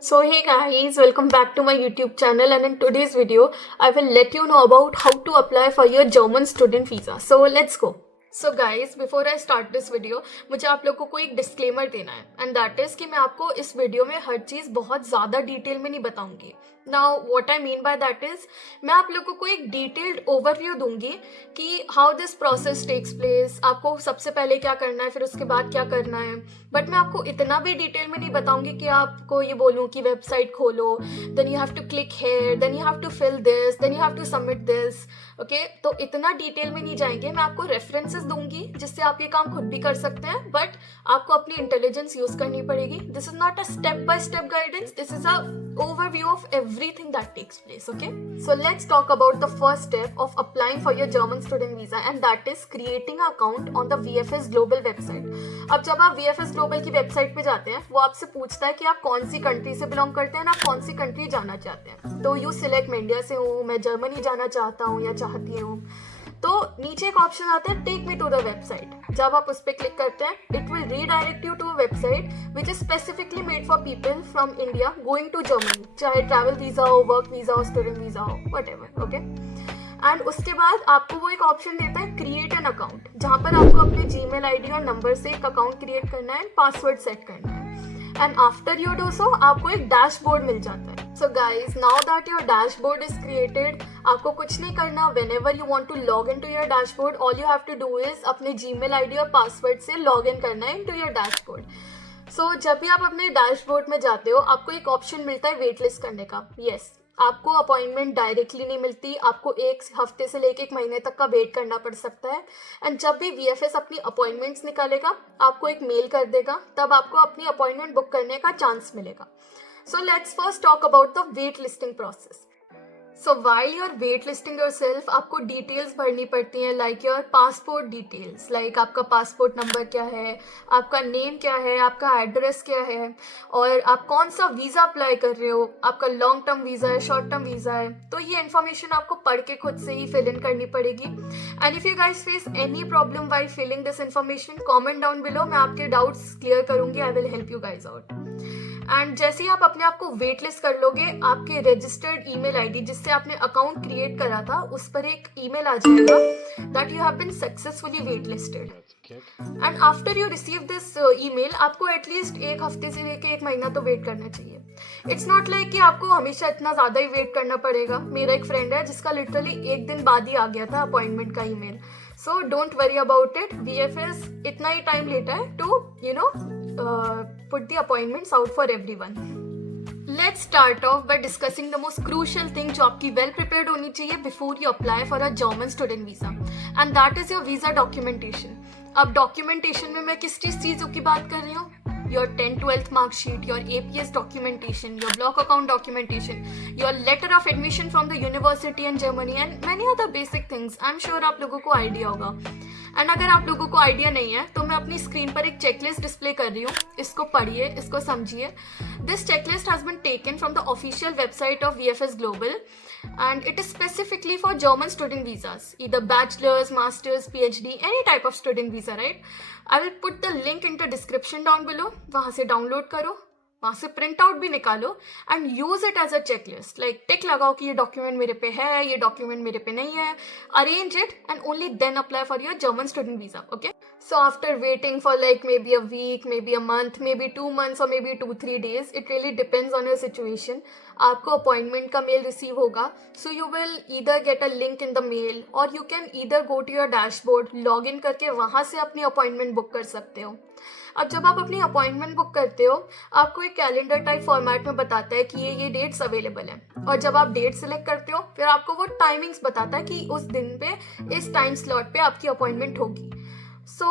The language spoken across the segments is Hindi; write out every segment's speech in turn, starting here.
So hey guys, welcome back to my YouTube channel, and in today's video I will let you know about how to apply for your German student visa. So let's go. So guys, before I start this video, मुझे आप लोगों को एक डिस्क्लेमर देना है एंड दैट इज कि मैं आपको इस वीडियो में हर चीज़ बहुत ज़्यादा डिटेल में नहीं बताऊंगी. Now what I mean by that is मैं आप लोगों को एक डिटेल्ड ओवरव्यू दूंगी कि how this process takes place, आपको सबसे पहले क्या करना है, फिर उसके बाद क्या करना है. बट मैं आपको इतना भी डिटेल में नहीं बताऊंगी कि आपको ये बोलूँ कि वेबसाइट खोलो, then you have to click here, then you have to fill this, then you have to submit this. Okay, तो इतना डिटेल में नहीं जाएंगे. मैं आपको रेफरेंसेस दूंगी जिससे आप ये काम खुद भी कर सकते हैं, बट आपको अपनी इंटेलिजेंस यूज करनी पड़ेगी. This is not a step by step guidance, this is a overview of everything that takes place. Okay, so let's talk about the first step of applying for your German student visa, and that is creating an account on the VFS Global website. अब जब आप VFS Global की वेबसाइट पे जाते हैं, वो आपसे पूछता है कि आप कौन सी कंट्री से बिलोंग करते हैं, आप कौन सी कंट्री जाना चाहते हैं. तो यू सिलेक्ट, मैं इंडिया से हूँ, मैं जर्मनी जाना चाहता हूँ या चाहती हूँ. तो नीचे एक ऑप्शन आता है take me to the website. जब आप उस पर क्लिक करते हैं, it will redirect you to a website which is specifically made for people from India going to Germany, चाहे ट्रैवल वीजा हो, वर्क वीजा हो, स्टूडेंट वीजा हो, व्हाटएवर. ओके, एंड उसके बाद आपको वो एक ऑप्शन देता है क्रिएट एन अकाउंट, जहाँ पर आपको अपने जीमेल आईडी और नंबर से एक अकाउंट क्रिएट करना है एंड पासवर्ड सेट करना है. And after you do so आपको एक डैशबोर्ड मिल जाता है. So guys, now that your dashboard is created, आपको कुछ नहीं करना. Whenever you want to log in to your dashboard, all you have to do is अपने जीमेल आईडी और पासवर्ड से लॉग इन करना है in to your dashboard. So जब भी आप अपने डैशबोर्ड में जाते हो, आपको एक ऑप्शन मिलता है वेट लिस्ट करने का. यस, आपको अपॉइंटमेंट डायरेक्टली नहीं मिलती, आपको एक हफ्ते से लेकर एक महीने तक का वेट करना पड़ सकता है. एंड जब भी VFS अपनी अपॉइंटमेंट्स निकालेगा, आपको एक मेल कर देगा, तब आपको अपनी अपॉइंटमेंट बुक करने का चांस मिलेगा. So let's first talk about the wait listing process. So while you're wait listing yourself, आपको डिटेल्स भरनी पड़ती हैं, like your passport details, like आपका पासपोर्ट नंबर क्या है, आपका नेम क्या है, आपका एड्रेस क्या है, और आप कौन सा वीज़ा अप्लाई कर रहे हो, आपका लॉन्ग टर्म वीज़ा है, शॉर्ट टर्म वीज़ा है. तो ये इन्फॉर्मेशन आपको पढ़ के खुद से ही फिल इन करनी पड़ेगी. And if you guys face any problem while filling this information, comment down below, मैं आपके डाउट्स क्लियर करूँगी. I will help you guys out. And जैसे ही आप अपने आप को वेट लिस्ट कर लोगे, आपके रजिस्टर्ड ईमेल आईडी जिससे आपने अकाउंट क्रिएट करा था, उस पर एक ईमेल आ जाएगा that you have been successfully wait listed. And after you receive this email, आपको एटलीस्ट एक हफ्ते से लेकर एक महीना तो वेट करना चाहिए. इट्स नॉट लाइक कि आपको हमेशा इतना ज़्यादा ही वेट करना पड़ेगा. मेरा एक फ्रेंड है जिसका लिटरली एक दिन बाद ही आ गया था अपॉइंटमेंट का email. So don't worry about it. VFS इतना ही टाइम लेता है to put the appointments out for everyone. Let's start off by discussing the most crucial thing जो आपकी well prepared होनी चाहिए before you apply for a German student visa, and that is your visa documentation. अब documentation में मैं किस चीज़ों की बात कर रही हूँ? Your 10th-12th mark sheet, your APS documentation, your block account documentation, your letter of admission from the university in Germany, and many other basic things. I'm sure आप लोगों को आइडिया होगा. एंड अगर आप लोगों को आइडिया नहीं है, तो मैं अपनी स्क्रीन पर एक चेकलिस्ट डिस्प्ले कर रही हूँ. इसको पढ़िए, इसको समझिए. This checklist has been taken from the official website of VFS Global, and it is specifically for German student visas, either bachelor's, master's, PhD, any type of student visa, right? I will put the link into description down below. वहाँ से डाउनलोड करो, वहाँ से प्रिंट आउट भी निकालो and use it as a checklist. Like tick लगाओ कि ये डॉक्यूमेंट मेरे पे है, ये डॉक्यूमेंट मेरे पे नहीं है. Arrange it and only then apply for your German student visa. Okay, so after waiting for like maybe a week, maybe a month, maybe 2 months और maybe 2-3 days, it really depends on your situation. आपको अपॉइंटमेंट का मेल रिसीव होगा. So you will either get a link in the mail, और you can either go to your dashboard, log इन करके वहाँ से अपनी अपॉइंटमेंट बुक कर सकते हो. अब जब आप अपनी अपॉइंटमेंट बुक करते हो, आपको एक कैलेंडर टाइप फॉर्मेट में बताता है कि ये डेट्स अवेलेबल हैं. और जब आप डेट सेलेक्ट करते हो, फिर आपको वो टाइमिंग्स बताता है कि उस दिन पे इस टाइम स्लॉट पे आपकी अपॉइंटमेंट होगी. सो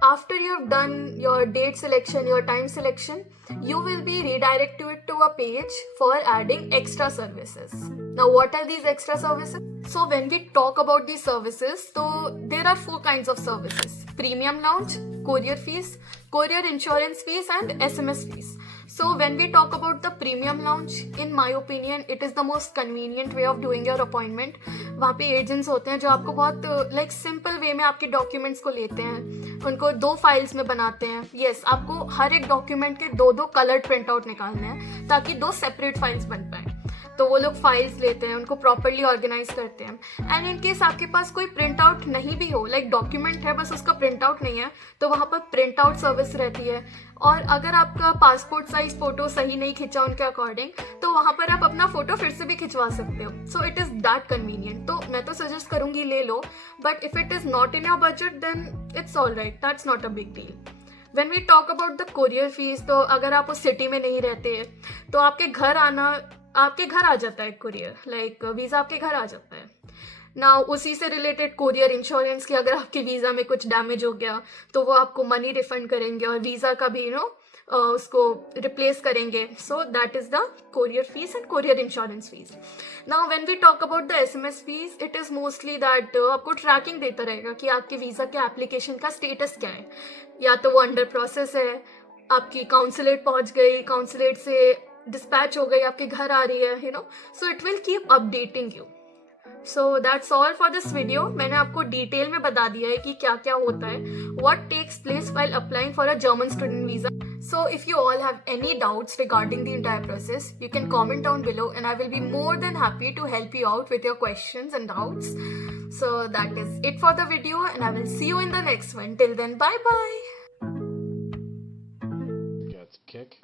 after you've done your date selection, your time selection, you will be redirected to a page for adding extra services. Now, what are these extra services? So when we talk about these services, so there are 4 kinds of services: premium lounge, courier fees, courier insurance fees, and SMS fees. So when we talk about the premium lounge, in my opinion, it is the most convenient way of doing your appointment. वहाँ पे एजेंट्स होते हैं जो आपको बहुत लाइक सिंपल वे में आपके डॉक्यूमेंट्स को लेते हैं, उनको 2 फाइल्स में बनाते हैं. यस, आपको हर एक डॉक्यूमेंट के 2 कलर्ड प्रिंट आउट निकालने हैं ताकि 2 सेपरेट फाइल्स बन पाए. तो वो लोग फाइल्स लेते हैं, उनको प्रॉपरली ऑर्गेनाइज करते हैं. एंड इन केस आपके पास कोई प्रिंट आउट नहीं भी हो, लाइक डॉक्यूमेंट है बस उसका प्रिंट आउट नहीं है, तो वहाँ पर प्रिंट आउट सर्विस रहती है. और अगर आपका पासपोर्ट साइज फोटो सही नहीं खिंचा उनके अकॉर्डिंग, तो वहाँ पर आप अपना फोटो फिर से भी खिंचवा सकते हो. So it is that convenient. तो मैं तो सजेस्ट करूँगी ले लो, but if it is not in your budget then it's all right, that's not a big deal. When we talk about the courier fees, तो अगर आप उस सिटी में नहीं रहते तो आपके घर आ जाता है कुरियर, लाइक वीज़ा आपके घर आ जाता है ना. उसी से रिलेटेड कोरियर इंश्योरेंस की, अगर आपके वीज़ा में कुछ डैमेज हो गया तो वो आपको मनी रिफंड करेंगे और वीज़ा का भी उसको रिप्लेस करेंगे. So that is the courier fee and courier insurance fee. Now when we talk about the SMS fee, it is mostly that आपको ट्रैकिंग देता रहेगा कि आपके वीज़ा के एप्लीकेशन का स्टेटस क्या है. या तो वो अंडर प्रोसेस है, आपकी काउंसलेट पहुंच गई, काउंसलेट से डिस्पैच हो गई, आपके घर आ रही है, so it will keep updating you. So that's all for this video. मैंने आपको डिटेल में बता दिया है कि क्या क्या होता है, what takes place while applying for a German student visa. So if you all have any doubts regarding the entire process, you can comment down below and I will be more than happy to help you out with your questions and doubts. So that is it for the video and I will see you in the next one. Till then, bye bye. Got the kick.